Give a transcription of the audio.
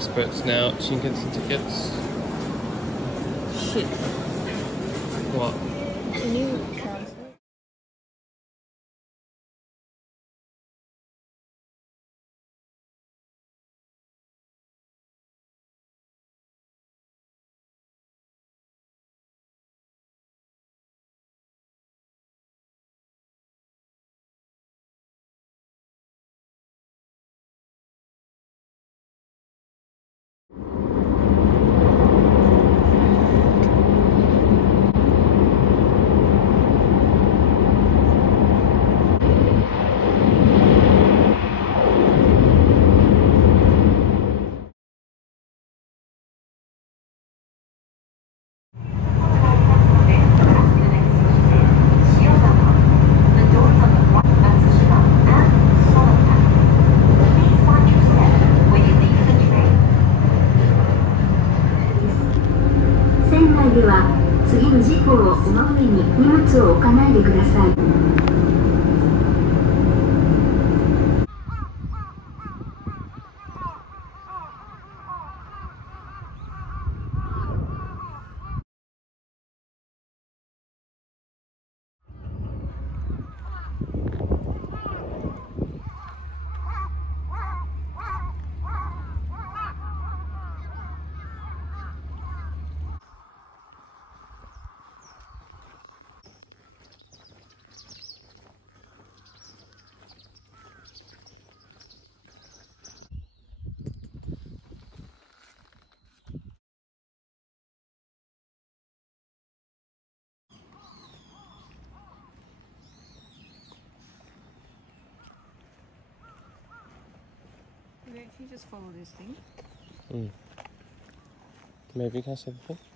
experts now at Shinkansen tickets. Shit. What? Can you translate?では次の事項をその上に荷物を置かないでください。Can you just follow this thing? Maybe can I see the thing?